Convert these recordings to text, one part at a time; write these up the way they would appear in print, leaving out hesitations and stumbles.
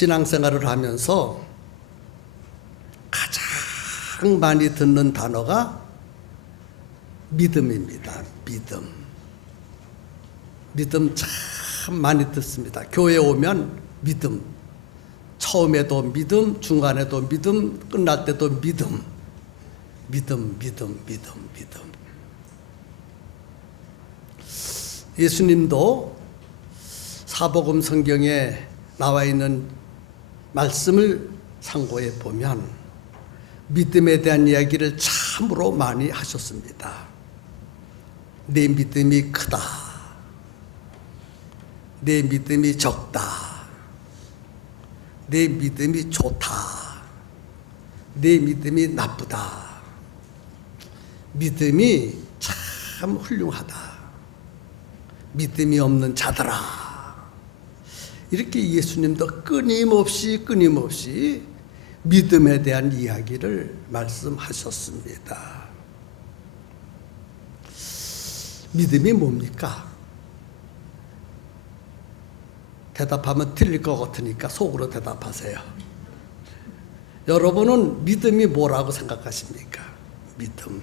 신앙생활을 하면서 가장 많이 듣는 단어가 믿음입니다. 믿음 참 많이 듣습니다. 교회 오면 믿음, 처음에도 믿음, 중간에도 믿음, 끝날 때도 믿음. 예수님도 사복음 성경에 나와 있는 말씀을 상고해 보면 믿음에 대한 이야기를 참으로 많이 하셨습니다. 내 믿음이 크다. 내 믿음이 적다. 내 믿음이 좋다. 내 믿음이 나쁘다. 믿음이 참 훌륭하다. 믿음이 없는 자들아. 이렇게 예수님도 끊임없이 믿음에 대한 이야기를 말씀하셨습니다. 믿음이 뭡니까? 대답하면 틀릴 것 같으니까 속으로 대답하세요. 여러분은 믿음이 뭐라고 생각하십니까? 믿음.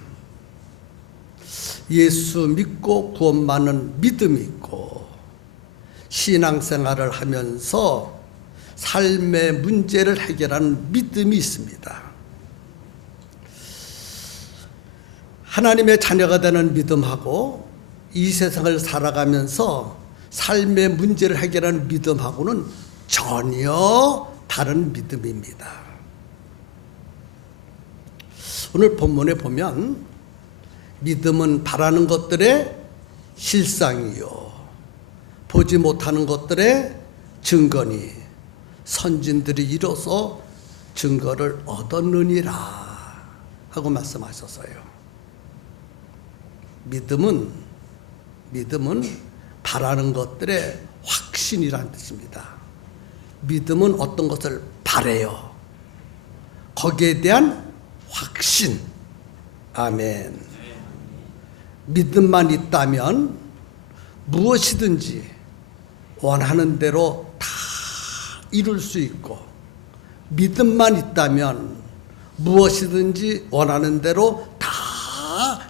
예수 믿고 구원받는 믿음이 있고, 신앙생활을 하면서 삶의 문제를 해결하는 믿음이 있습니다. 하나님의 자녀가 되는 믿음하고 이 세상을 살아가면서 삶의 문제를 해결하는 믿음하고는 전혀 다른 믿음입니다. 오늘 본문에 보면 믿음은 바라는 것들의 실상이요 보지 못하는 것들의 증거니 선진들이 이로써 증거를 얻었느니라 하고 말씀하셨어요. 믿음은 바라는 것들의 확신이라는 뜻입니다. 믿음은 어떤 것을 바라요. 거기에 대한 확신. 아멘. 믿음만 있다면 무엇이든지 원하는 대로 다 이룰 수 있고, 믿음만 있다면 무엇이든지 원하는 대로 다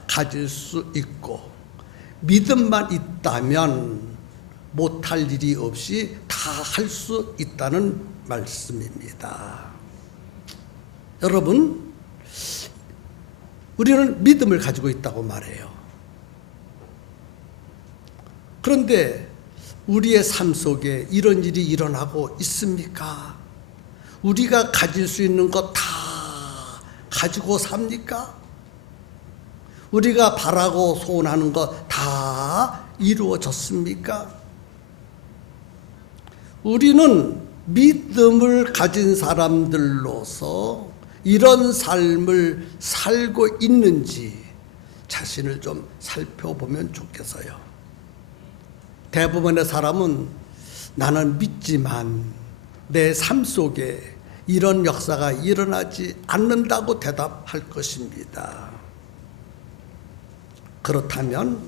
가질 수 있고, 믿음만 있다면 못할 일이 없이 다 할 수 있다는 말씀입니다. 여러분, 우리는 믿음을 가지고 있다고 말해요. 그런데 우리의 삶 속에 이런 일이 일어나고 있습니까? 우리가 가질 수 있는 것 다 가지고 삽니까? 우리가 바라고 소원하는 것 다 이루어졌습니까? 우리는 믿음을 가진 사람들로서 이런 삶을 살고 있는지 자신을 좀 살펴보면 좋겠어요. 대부분의 사람은 나는 믿지만 내 삶 속에 이런 역사가 일어나지 않는다고 대답할 것입니다. 그렇다면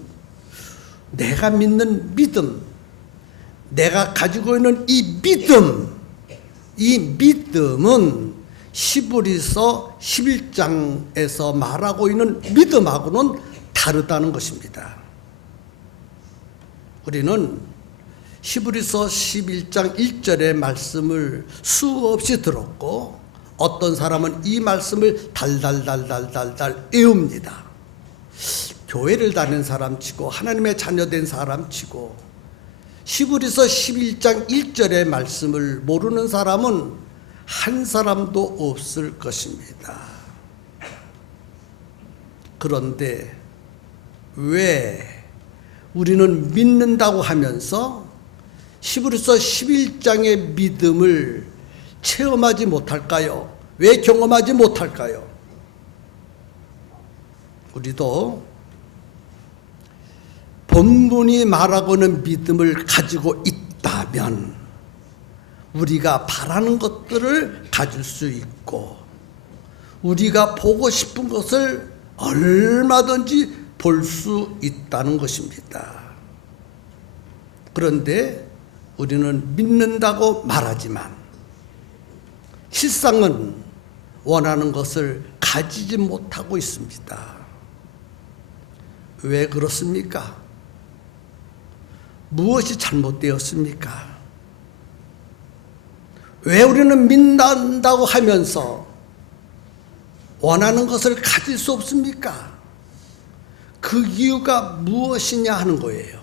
내가 믿는 믿음, 내가 가지고 있는 이 믿음은 히브리서 11장에서 말하고 있는 믿음하고는 다르다는 것입니다. 우리는 히브리서 11장 1절의 말씀을 수없이 들었고, 어떤 사람은 이 말씀을 달달달달달달 외웁니다. 교회를 다니는 사람 치고 하나님의 자녀된 사람 치고 히브리서 11장 1절의 말씀을 모르는 사람은 한 사람도 없을 것입니다. 그런데 왜 우리는 믿는다고 하면서 히브리서 11장의 믿음을 체험하지 못할까요? 왜 경험하지 못할까요? 우리도 본문이 말하고 있는 믿음을 가지고 있다면 우리가 바라는 것들을 가질 수 있고, 우리가 보고 싶은 것을 얼마든지 볼 수 있다는 것입니다. 그런데 우리는 믿는다고 말하지만 실상은 원하는 것을 가지지 못하고 있습니다. 왜 그렇습니까? 무엇이 잘못되었습니까? 왜 우리는 믿는다고 하면서 원하는 것을 가질 수 없습니까? 그 이유가 무엇이냐 하는 거예요.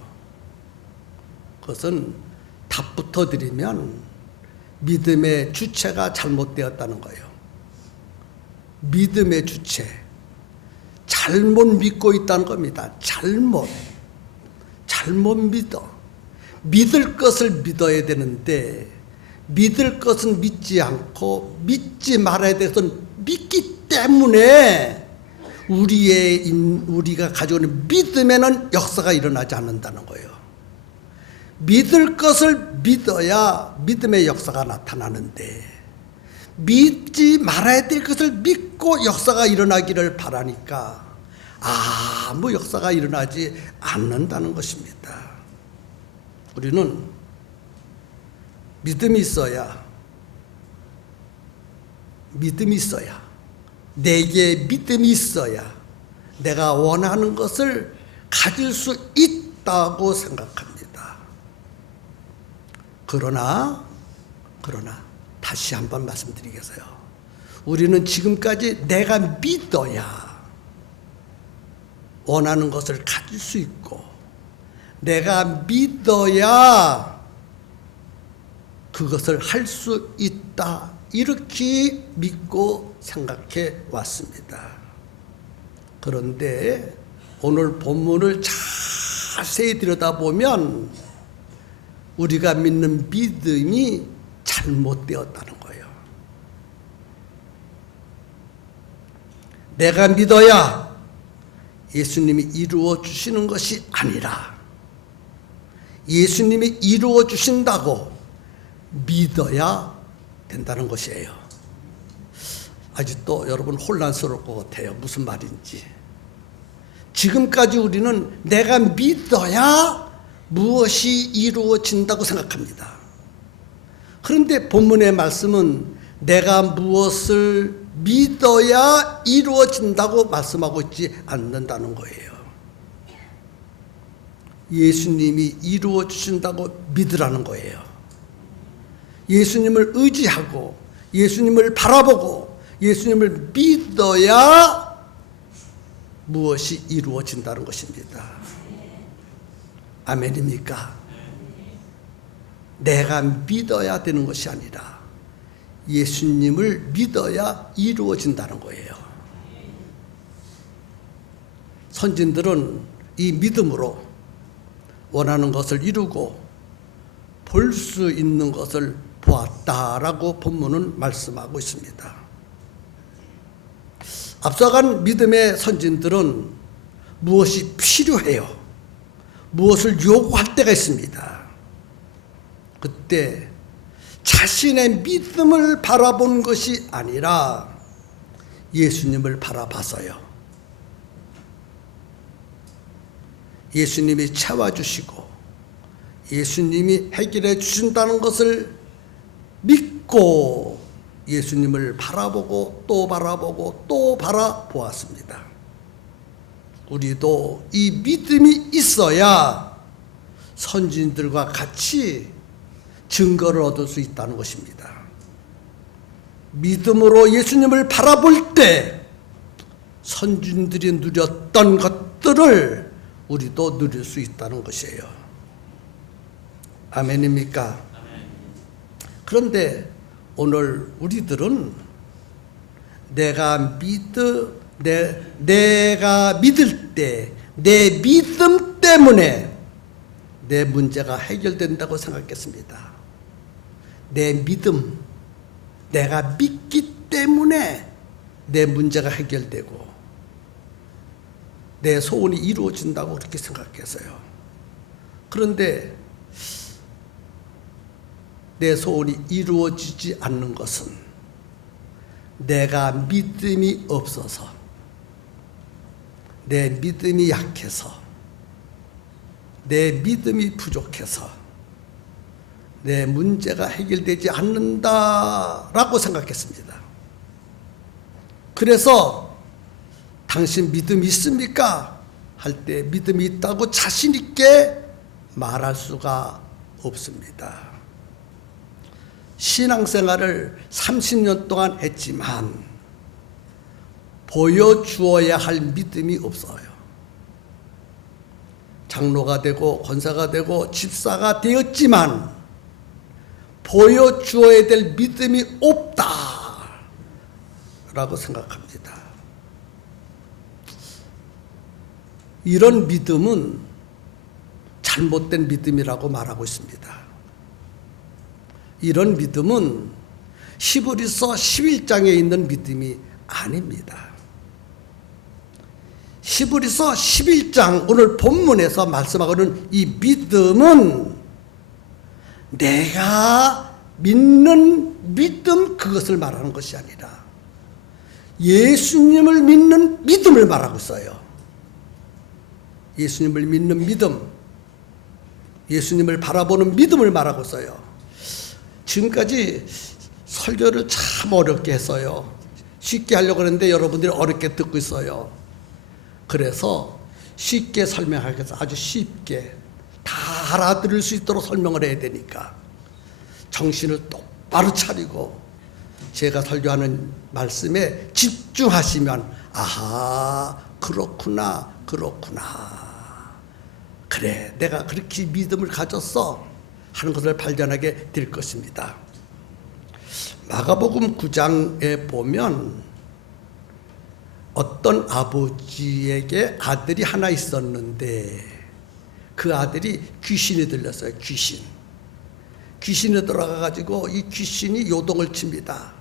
그것은 답부터 드리면 믿음의 주체가 잘못되었다는 거예요. 믿음의 주체, 잘못 믿고 있다는 겁니다. 잘못 믿어. 믿을 것을 믿어야 되는데 믿을 것은 믿지 않고 믿지 말아야 되것은 믿기 때문에 우리가 가지고 있는 믿음에는 역사가 일어나지 않는다는 거예요. 믿을 것을 믿어야 믿음의 역사가 나타나는데 믿지 말아야 될 것을 믿고 역사가 일어나기를 바라니까 아무 역사가 일어나지 않는다는 것입니다. 우리는 믿음이 있어야 내게 믿음이 있어야 내가 원하는 것을 가질 수 있다고 생각합니다. 그러나 다시 한번 말씀드리겠어요. 우리는 지금까지 내가 믿어야 원하는 것을 가질 수 있고 내가 믿어야 그것을 할 수 있다, 이렇게 믿고 생각해 왔습니다. 그런데 오늘 본문을 자세히 들여다보면 우리가 믿는 믿음이 잘못되었다는 거예요. 내가 믿어야 예수님이 이루어 주시는 것이 아니라 예수님이 이루어 주신다고 믿어야 된다는 것이에요. 아직도 여러분 혼란스러울 것 같아요. 무슨 말인지. 지금까지 우리는 내가 믿어야 무엇이 이루어진다고 생각합니다. 그런데 본문의 말씀은 내가 무엇을 믿어야 이루어진다고 말씀하고 있지 않는다는 거예요. 예수님이 이루어 주신다고 믿으라는 거예요. 예수님을 의지하고 예수님을 바라보고 예수님을 믿어야 무엇이 이루어진다는 것입니다. 아멘입니까? 내가 믿어야 되는 것이 아니라 예수님을 믿어야 이루어진다는 거예요. 선진들은 이 믿음으로 원하는 것을 이루고 볼 수 있는 것을 보았다라고 본문은 말씀하고 있습니다. 앞서간 믿음의 선진들은 무엇이 필요해요? 무엇을 요구할 때가 있습니다. 그때 자신의 믿음을 바라본 것이 아니라 예수님을 바라봐서요. 예수님이 채워주시고 예수님이 해결해 주신다는 것을 믿고 예수님을 바라보고 또 바라보고 또 바라보았습니다. 우리도 이 믿음이 있어야 선진들과 같이 증거를 얻을 수 있다는 것입니다. 믿음으로 예수님을 바라볼 때 선진들이 누렸던 것들을 우리도 누릴 수 있다는 것이에요. 아멘입니까? 그런데 오늘 우리들은 내가 믿을 때 내 믿음 때문에 내 문제가 해결된다고 생각했습니다. 내 믿음, 내가 믿기 때문에 내 문제가 해결되고 내 소원이 이루어진다고 그렇게 생각했어요. 그런데 내 소원이 이루어지지 않는 것은 내가 믿음이 없어서, 내 믿음이 약해서, 내 믿음이 부족해서, 내 문제가 해결되지 않는다라고 생각했습니다. 그래서 당신 믿음이 있습니까? 할 때 믿음이 있다고 자신 있게 말할 수가 없습니다. 신앙생활을 30년 동안 했지만 보여주어야 할 믿음이 없어요. 장로가 되고 권사가 되고 집사가 되었지만 보여주어야 될 믿음이 없다라고 생각합니다. 이런 믿음은 잘못된 믿음이라고 말하고 있습니다. 이런 믿음은 히브리서 11장에 있는 믿음이 아닙니다. 히브리서 11장 오늘 본문에서 말씀하고는 이 믿음은 내가 믿는 믿음 그것을 말하는 것이 아니라 예수님을 믿는 믿음을 말하고 있어요. 예수님을 믿는 믿음, 예수님을 바라보는 믿음을 말하고 있어요. 지금까지 설교를 참 어렵게 했어요. 쉽게 하려고 했는데 여러분들이 어렵게 듣고 있어요. 그래서 쉽게 설명하기 위해서 아주 쉽게 다 알아들을 수 있도록 설명을 해야 되니까 정신을 똑바로 차리고 제가 설교하는 말씀에 집중하시면 아하, 그렇구나, 그렇구나. 그래, 내가 그렇게 믿음을 가졌어 하는 것을 발견하게 될 것입니다. 마가복음 9장에 보면 어떤 아버지에게 아들이 하나 있었는데 그 아들이 귀신이 들렸어요. 귀신이 들어가가지고 이 귀신이 요동을 칩니다.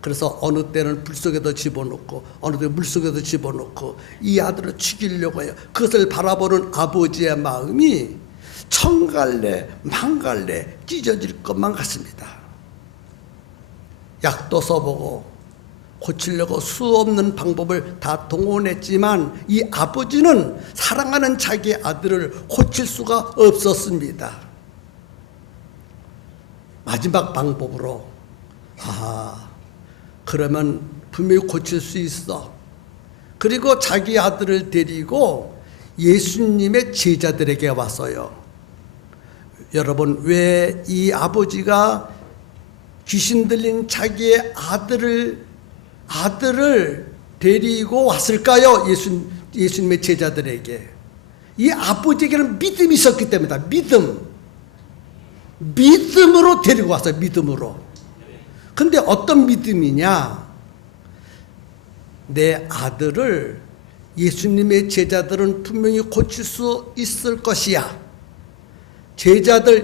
그래서 어느 때는 불 속에도 집어넣고 어느 때는 물 속에도 집어넣고 이 아들을 죽이려고 해요. 그것을 바라보는 아버지의 마음이 천갈래 만갈래 찢어질 것만 같습니다. 약도 써보고 고치려고 수 없는 방법을 다 동원했지만 이 아버지는 사랑하는 자기 아들을 고칠 수가 없었습니다. 마지막 방법으로 그러면 분명히 고칠 수 있어. 그리고 자기 아들을 데리고 예수님의 제자들에게 왔어요. 여러분, 왜 이 아버지가 귀신 들린 자기의 아들을 데리고 왔을까요? 예수님의 제자들에게. 이 아버지에게는 믿음이 있었기 때문이다. 믿음으로 데리고 왔어요. 믿음으로. 근데 어떤 믿음이냐? 내 아들을 예수님의 제자들은 분명히 고칠 수 있을 것이야.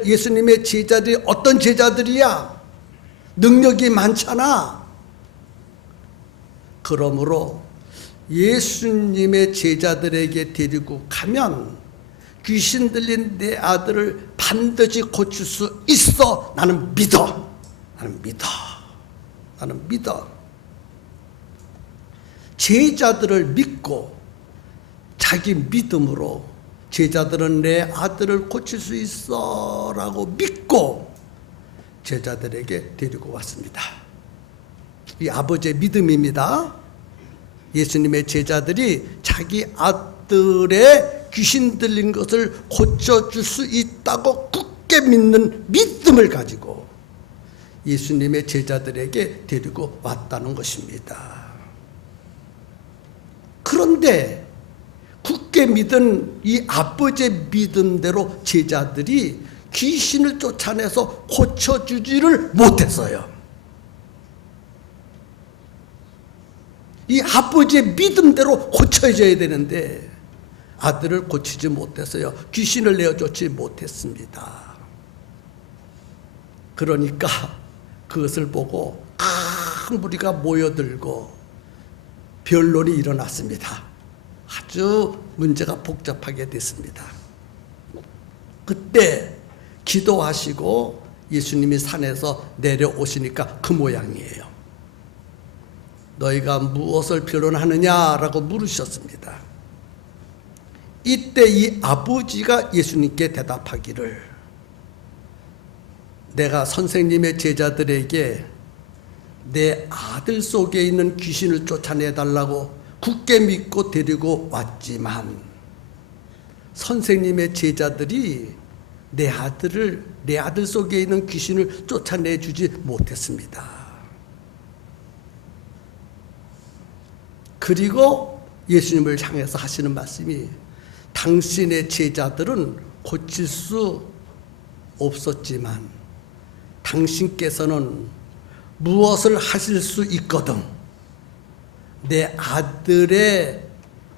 예수님의 제자들이 어떤 제자들이야? 능력이 많잖아. 그러므로 예수님의 제자들에게 데리고 가면 귀신 들린 내 아들을 반드시 고칠 수 있어. 나는 믿어. 제자들을 믿고 자기 믿음으로 제자들은 내 아들을 고칠 수 있어 라고 믿고 제자들에게 데리고 왔습니다. 이 아버지의 믿음입니다. 예수님의 제자들이 자기 아들의 귀신 들린 것을 고쳐줄 수 있다고 굳게 믿는 믿음을 가지고 예수님의 제자들에게 데리고 왔다는 것입니다. 그런데 굳게 믿은 이 아버지의 믿음대로 제자들이 귀신을 쫓아내서 고쳐주지를 못했어요. 이 아버지의 믿음대로 고쳐져야 되는데 아들을 고치지 못했어요. 귀신을 내어쫓지 못했습니다. 그러니까 그것을 보고 큰 무리가 모여들고 변론이 일어났습니다. 아주 문제가 복잡하게 됐습니다. 그때 기도하시고 예수님이 산에서 내려오시니까 그 모양이에요. 너희가 무엇을 변론하느냐라고 물으셨습니다. 이때 이 아버지가 예수님께 대답하기를 내가 선생님의 제자들에게 내 아들 속에 있는 귀신을 쫓아내달라고 굳게 믿고 데리고 왔지만 선생님의 제자들이 내 아들 속에 있는 귀신을 쫓아내주지 못했습니다. 그리고 예수님을 향해서 하시는 말씀이 당신의 제자들은 고칠 수 없었지만 당신께서는 무엇을 하실 수 있거든 내 아들의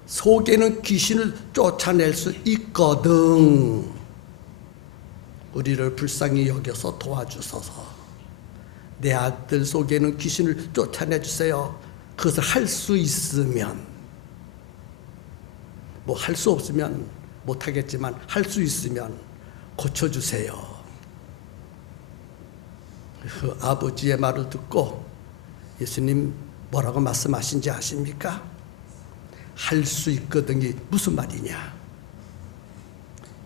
속에는 귀신을 쫓아낼 수 있거든 우리를 불쌍히 여겨서 도와주소서. 내 아들 속에는 귀신을 쫓아내 주세요. 그것을 할 수 있으면 뭐 할 수 없으면 못하겠지만 할 수 있으면 고쳐주세요. 그 아버지의 말을 듣고 예수님 뭐라고 말씀하신지 아십니까? 할 수 있거든이 무슨 말이냐?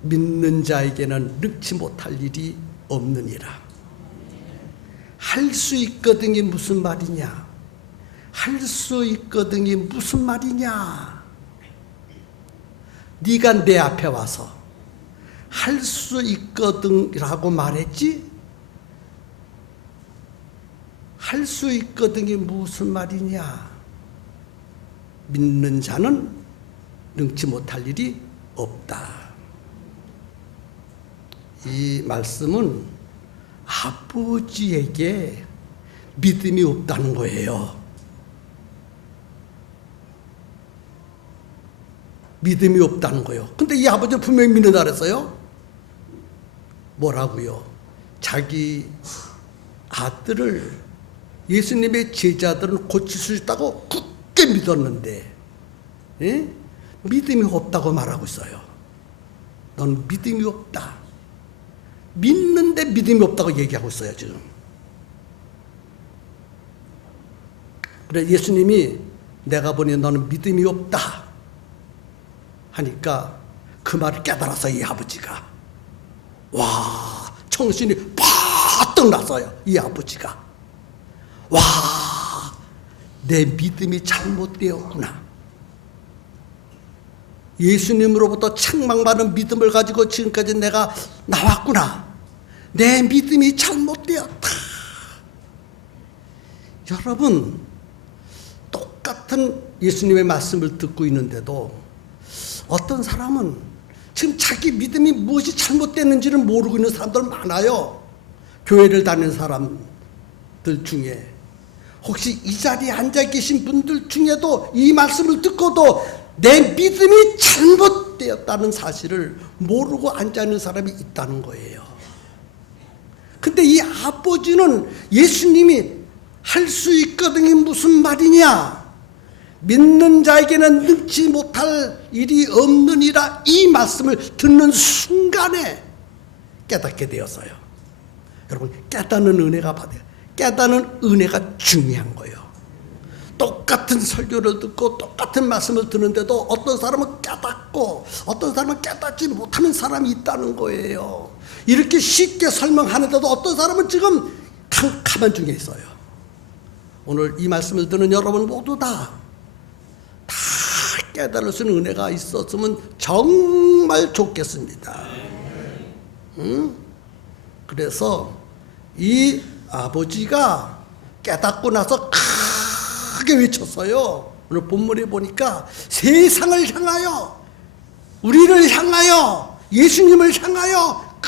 믿는 자에게는 능치 못할 일이 없느니라. 할 수 있거든이 무슨 말이냐? 할 수 있거든이 무슨 말이냐? 네가 내 앞에 와서 할 수 있거든이라고 말했지? 할 수 있거든이 무슨 말이냐? 믿는 자는 능치 못할 일이 없다. 이 말씀은 아버지에게 믿음이 없다는 거예요. 믿음이 없다는 거예요. 근데 이 아버지는 분명히 믿는다 그랬어요. 뭐라고요? 자기 아들을 예수님의 제자들은 고칠 수 있다고 굳게 믿었는데 믿음이 없다고 말하고 있어요. 넌 믿음이 없다. 믿는데 믿음이 없다고 얘기하고 있어요 지금. 그래 예수님이 내가 보니 너는 믿음이 없다 하니까 그 말을 깨달아서 이 아버지가 와 정신이 팍 났어요. 이 아버지가 와 내 믿음이 잘못되었구나. 예수님으로부터 책망받은 믿음을 가지고 지금까지 내가 나왔구나. 내 믿음이 잘못되었다. 여러분 똑같은 예수님의 말씀을 듣고 있는데도 어떤 사람은 지금 자기 믿음이 무엇이 잘못됐는지를 모르고 있는 사람들 많아요. 교회를 다니는 사람들 중에 혹시 이 자리에 앉아 계신 분들 중에도 이 말씀을 듣고도 내 믿음이 잘못되었다는 사실을 모르고 앉아있는 사람이 있다는 거예요. 근데 이 아버지는 예수님이 할 수 있거든이 무슨 말이냐? 믿는 자에게는 능치 못할 일이 없느니라 이 말씀을 듣는 순간에 깨닫게 되었어요. 여러분 깨닫는 은혜가 받아요. 깨닫는 은혜가 중요한 거예요. 똑같은 설교를 듣고 똑같은 말씀을 듣는데도 어떤 사람은 깨닫고 어떤 사람은 깨닫지 못하는 사람이 있다는 거예요. 이렇게 쉽게 설명하는데도 어떤 사람은 지금 캄캄한 중에 있어요. 오늘 이 말씀을 듣는 여러분 모두 다 깨달을 수 있는 은혜가 있었으면 정말 좋겠습니다. 그래서 이 아버지가 깨닫고 나서 크게 외쳤어요. 오늘 본문에 보니까 세상을 향하여 우리를 향하여 예수님을 향하여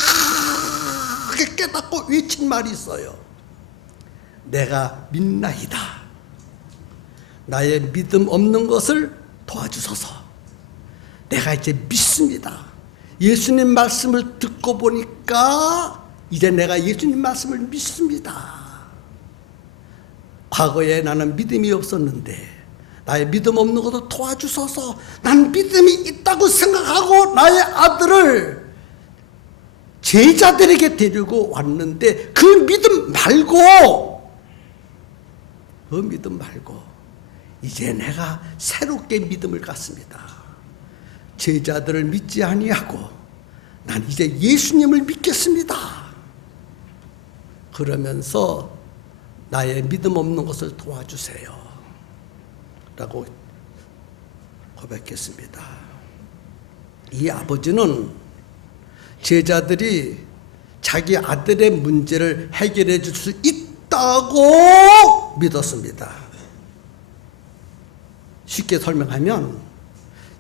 크게 깨닫고 외친 말이 있어요. 내가 믿나이다. 나의 믿음 없는 것을 도와주소서. 내가 이제 믿습니다. 예수님 말씀을 듣고 보니까 이제 내가 예수님 말씀을 믿습니다. 과거에 나는 믿음이 없었는데 나의 믿음 없는 것도 도와주소서. 난 믿음이 있다고 생각하고 나의 아들을 제자들에게 데리고 왔는데 그 믿음 말고 이제 내가 새롭게 믿음을 갖습니다. 제자들을 믿지 아니하고 난 이제 예수님을 믿겠습니다. 그러면서 나의 믿음 없는 것을 도와주세요 라고 고백했습니다. 이 아버지는 제자들이 자기 아들의 문제를 해결해 줄 수 있다고 믿었습니다. 쉽게 설명하면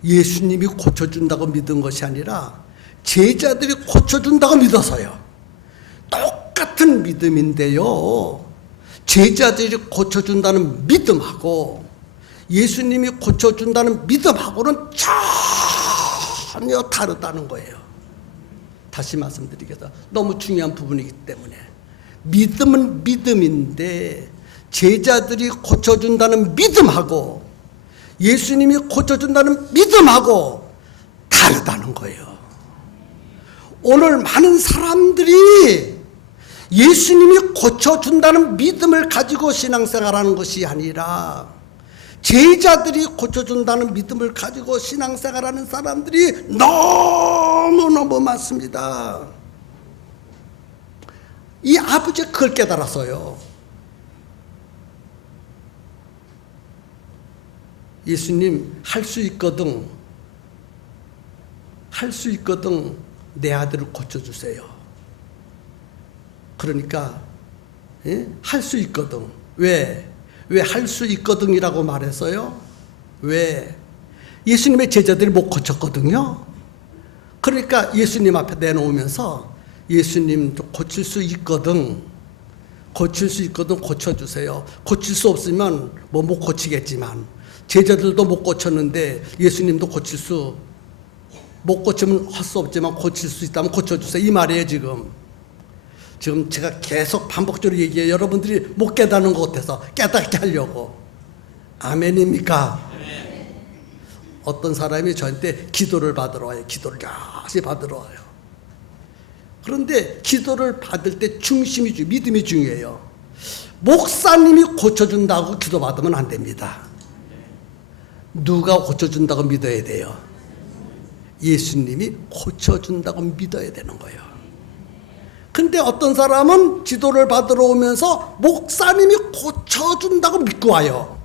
예수님이 고쳐준다고 믿은 것이 아니라 제자들이 고쳐준다고 믿어서요. 똑같은 믿음인데요. 제자들이 고쳐준다는 믿음하고 예수님이 고쳐준다는 믿음하고는 전혀 다르다는 거예요. 다시 말씀드리겠습니다. 너무 중요한 부분이기 때문에. 믿음은 믿음인데 제자들이 고쳐준다는 믿음하고 예수님이 고쳐준다는 믿음하고 다르다는 거예요. 오늘 많은 사람들이 예수님이 고쳐준다는 믿음을 가지고 신앙생활하는 것이 아니라 제자들이 고쳐준다는 믿음을 가지고 신앙생활하는 사람들이 너무너무 많습니다. 이 아버지가 그걸 깨달았어요. 예수님 할 수 있거든, 할 수 있거든 내 아들을 고쳐주세요. 그러니까 할 수 있거든. 왜 할 수 있거든이라고 말했어요? 왜? 예수님의 제자들이 못 고쳤거든요. 그러니까 예수님 앞에 내놓으면서 예수님도 고칠 수 있거든, 고칠 수 있거든 고쳐주세요. 고칠 수 없으면 뭐 못 고치겠지만 제자들도 못 고쳤는데 예수님도 못 고치면 할 수 없지만 고칠 수 있다면 고쳐주세요. 이 말이에요. 지금 제가 계속 반복적으로 얘기해요. 여러분들이 못 깨닫는 것 같아서 깨닫게 하려고. 아멘입니까? 아멘. 어떤 사람이 저한테 기도를 받으러 와요. 기도를 열심히 받으러 와요. 그런데 기도를 받을 때 믿음이 중요해요. 목사님이 고쳐준다고 기도받으면 안 됩니다. 누가 고쳐준다고 믿어야 돼요? 예수님이 고쳐준다고 믿어야 되는 거예요. 근데 어떤 사람은 기도를 받으러 오면서 목사님이 고쳐준다고 믿고 와요.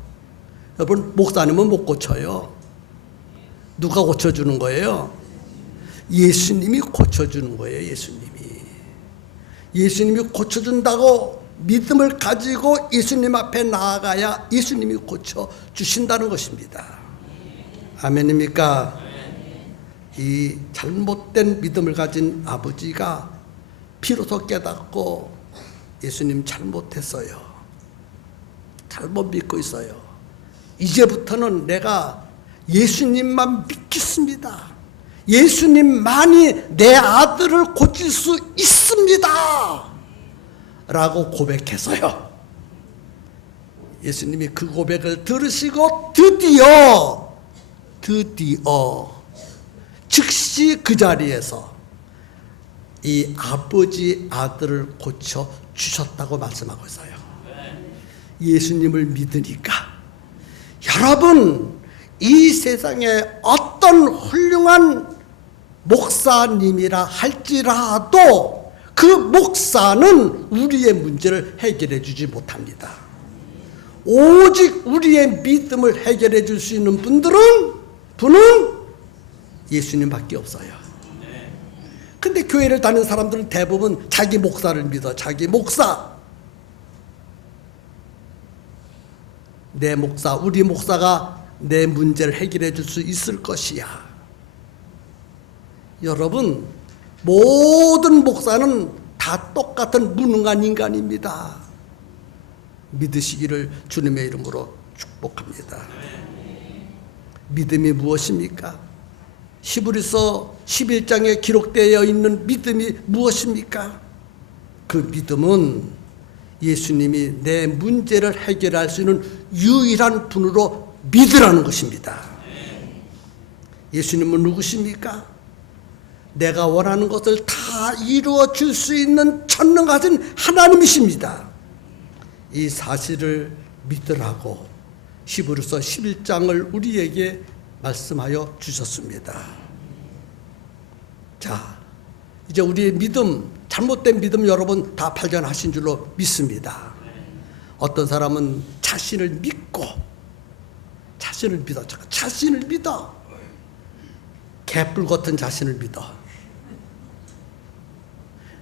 여러분, 목사님은 못 고쳐요. 누가 고쳐주는 거예요? 예수님이 고쳐주는 거예요. 예수님이 고쳐준다고 믿음을 가지고 예수님 앞에 나아가야 예수님이 고쳐주신다는 것입니다. 아멘입니까? 이 잘못된 믿음을 가진 아버지가 비로소 깨닫고 예수님 잘못했어요. 잘못 믿고 있어요. 이제부터는 내가 예수님만 믿겠습니다. 예수님만이 내 아들을 고칠 수 있습니다. 라고 고백했어요. 예수님이 그 고백을 들으시고 드디어 즉시 그 자리에서 이 아버지 아들을 고쳐 주셨다고 말씀하고 있어요. 예수님을 믿으니까 여러분, 이 세상에 어떤 훌륭한 목사님이라 할지라도 그 목사는 우리의 문제를 해결해 주지 못합니다. 오직 우리의 믿음을 해결해 줄 수 있는 분은 예수님밖에 없어요. 근데 교회를 다니는 사람들은 대부분 자기 목사를 믿어. 자기 목사. 내 목사, 우리 목사가 내 문제를 해결해 줄 수 있을 것이야. 여러분, 모든 목사는 다 똑같은 무능한 인간입니다. 믿으시기를 주님의 이름으로 축복합니다. 믿음이 무엇입니까? 히브리서 11장에 기록되어 있는 믿음이 무엇입니까? 그 믿음은 예수님이 내 문제를 해결할 수 있는 유일한 분으로 믿으라는 것입니다. 예수님은 누구십니까? 내가 원하는 것을 다 이루어 줄 수 있는 전능하신 하나님이십니다. 이 사실을 믿으라고 히브리서 11장을 우리에게 말씀하여 주셨습니다. 자, 이제 우리의 믿음 잘못된 믿음 여러분 다 발견하신 줄로 믿습니다. 어떤 사람은 자신을 믿고 자신을 믿어. 개뿔 같은 자신을 믿어.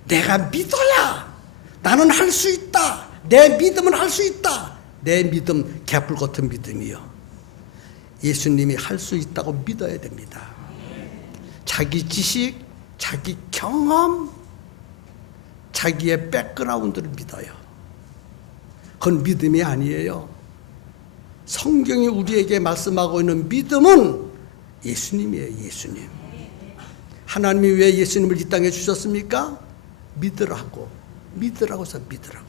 내가 믿어야 나는 할 수 있다. 내 믿음은 할 수 있다. 내 믿음 개뿔 같은 믿음이요. 예수님이 할 수 있다고 믿어야 됩니다. 자기 지식, 자기 경험, 자기의 백그라운드를 믿어요. 그건 믿음이 아니에요. 성경이 우리에게 말씀하고 있는 믿음은 예수님이에요. 예수님. 하나님이 왜 예수님을 이 땅에 주셨습니까? 믿으라고 해서 믿으라고.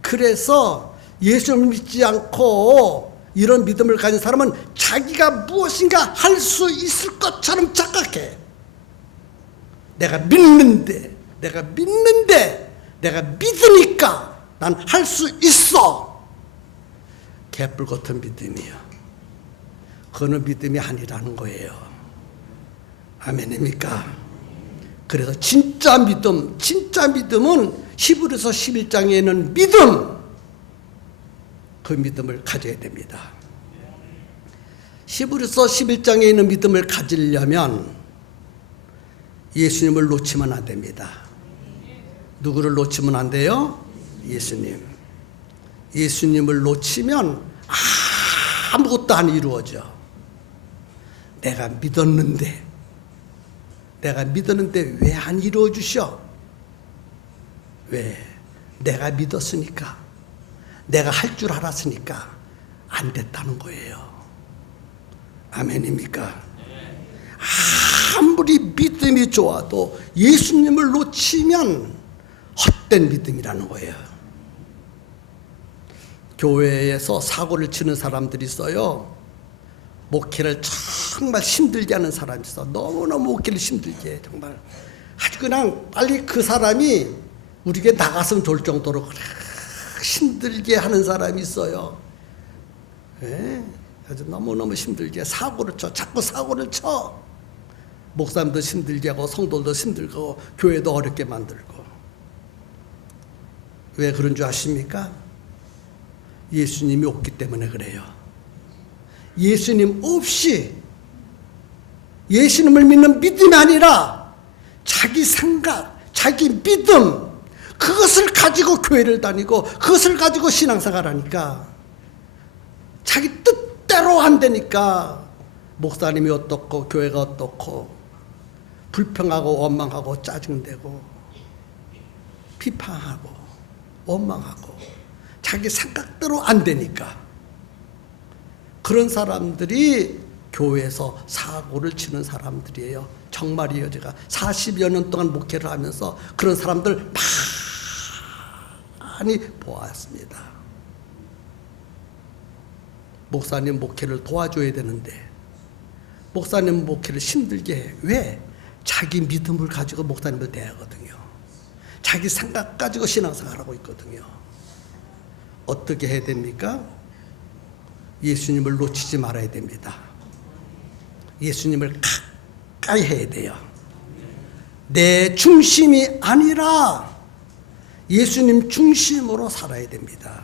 그래서 예수님을 믿지 않고 이런 믿음을 가진 사람은 자기가 무엇인가 할 수 있을 것처럼 착각해. 내가 믿는데 내가 믿으니까 난 할 수 있어. 개뿔 같은 믿음이요. 그거는 믿음이 아니라는 거예요. 아멘입니까? 그래서 진짜 믿음은 히브리서 11장에 있는 믿음, 그 믿음을 가져야 됩니다. 히브리서 11장에 있는 믿음을 가지려면 예수님을 놓치면 안 됩니다. 누구를 놓치면 안 돼요? 예수님. 예수님을 놓치면 아무것도 안 이루어져. 내가 믿었는데 왜 안 이루어 주셔? 왜? 내가 믿었으니까, 내가 할 줄 알았으니까 안 됐다는 거예요. 아멘입니까? 아무리 믿음이 좋아도 예수님을 놓치면 헛된 믿음이라는 거예요. 교회에서 사고를 치는 사람들이 있어요. 목회를 정말 힘들게 하는 사람이 있어. 너무너무 목회를 힘들게 해. 정말 아주 그냥 빨리 그 사람이 우리에게 나갔으면 좋을 정도로 그래 힘들게 하는 사람이 있어요. 예? 아주 너무너무 힘들게 자꾸 사고를 쳐. 목사님도 힘들게 하고 성도도 힘들게 하고 교회도 어렵게 만들고. 왜 그런 줄 아십니까? 예수님이 없기 때문에 그래요. 예수님 없이, 예수님을 믿는 믿음이 아니라 자기 생각, 자기 믿음, 그것을 가지고 교회를 다니고 그것을 가지고 신앙생활을 하니까 자기 뜻대로 안 되니까 목사님이 어떻고 교회가 어떻고 불평하고 원망하고 짜증내고 비판하고 원망하고 자기 생각대로 안 되니까 그런 사람들이 교회에서 사고를 치는 사람들이에요. 정말이에요. 제가 40여 년 동안 목회를 하면서 그런 사람들 많이 보았습니다. 목사님 목회를 도와줘야 되는데 목사님 목회를 힘들게 해. 왜? 자기 믿음을 가지고 목사님을 대하거든요. 자기 생각 가지고 신앙생활하고 있거든요. 어떻게 해야 됩니까? 예수님을 놓치지 말아야 됩니다. 예수님을 가까이 해야 돼요. 내 중심이 아니라 예수님 중심으로 살아야 됩니다.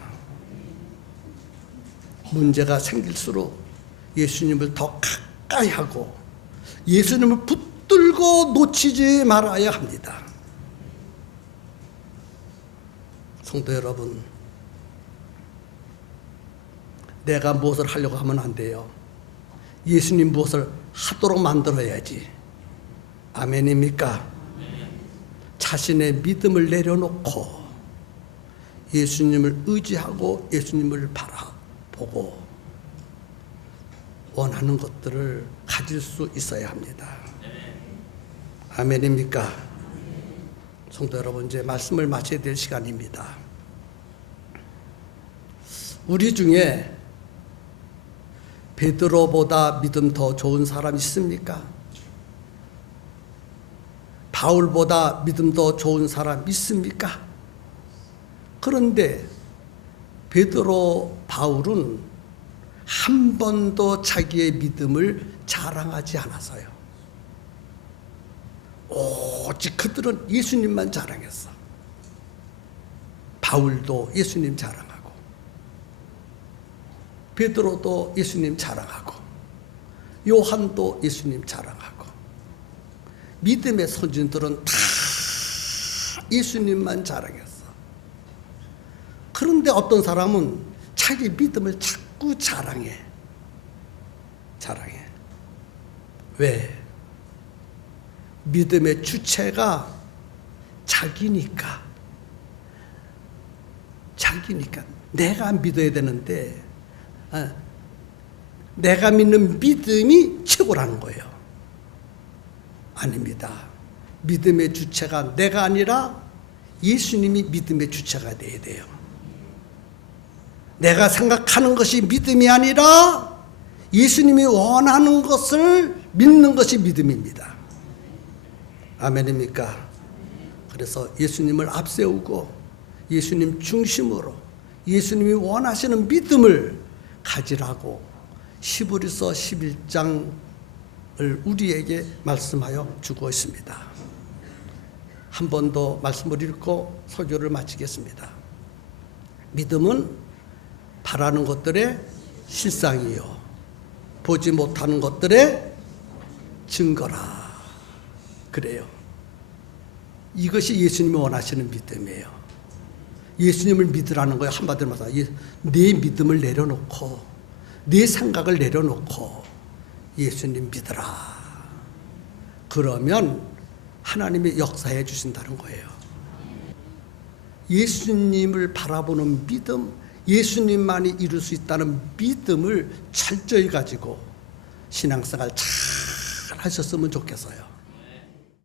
문제가 생길수록 예수님을 더 가까이 하고 예수님을 붙들고 놓치지 말아야 합니다. 성도 여러분, 내가 무엇을 하려고 하면 안 돼요. 예수님 무엇을 하도록 만들어야지. 아멘입니까? 자신의 믿음을 내려놓고 예수님을 의지하고 예수님을 바라보고 원하는 것들을 가질 수 있어야 합니다. 아멘입니까? 성도 여러분, 이제 말씀을 마쳐야 될 시간입니다. 우리 중에 베드로보다 믿음 더 좋은 사람 있습니까? 바울보다 믿음 더 좋은 사람 있습니까? 그런데 베드로, 바울은 한 번도 자기의 믿음을 자랑하지 않았어요. 오직 그들은 예수님만 자랑했어. 바울도 예수님 자랑하고, 베드로도 예수님 자랑하고, 요한도 예수님 자랑하고, 믿음의 선진들은 다 예수님만 자랑했어. 그런데 어떤 사람은 자기 믿음을 자꾸 자랑해. 왜? 믿음의 주체가 자기니까. 내가 믿어야 되는데 내가 믿는 믿음이 최고라는 거예요. 아닙니다. 믿음의 주체가 내가 아니라 예수님이 믿음의 주체가 돼야 돼요. 내가 생각하는 것이 믿음이 아니라 예수님이 원하는 것을 믿는 것이 믿음입니다. 아멘입니까? 그래서 예수님을 앞세우고 예수님 중심으로 예수님이 원하시는 믿음을 가지라고 히브리서 11장을 우리에게 말씀하여 주고 있습니다. 한 번 더 말씀을 읽고 설교를 마치겠습니다. 믿음은 바라는 것들의 실상이요 보지 못하는 것들의 증거라. 그래요. 이것이 예수님이 원하시는 믿음이에요. 예수님을 믿으라는 거예요. 한마디로 말해서 내 믿음을 내려놓고 내 생각을 내려놓고 예수님 믿으라. 그러면 하나님이 역사해 주신다는 거예요. 예수님을 바라보는 믿음, 예수님만이 이룰 수 있다는 믿음을 철저히 가지고 신앙생활 잘 하셨으면 좋겠어요.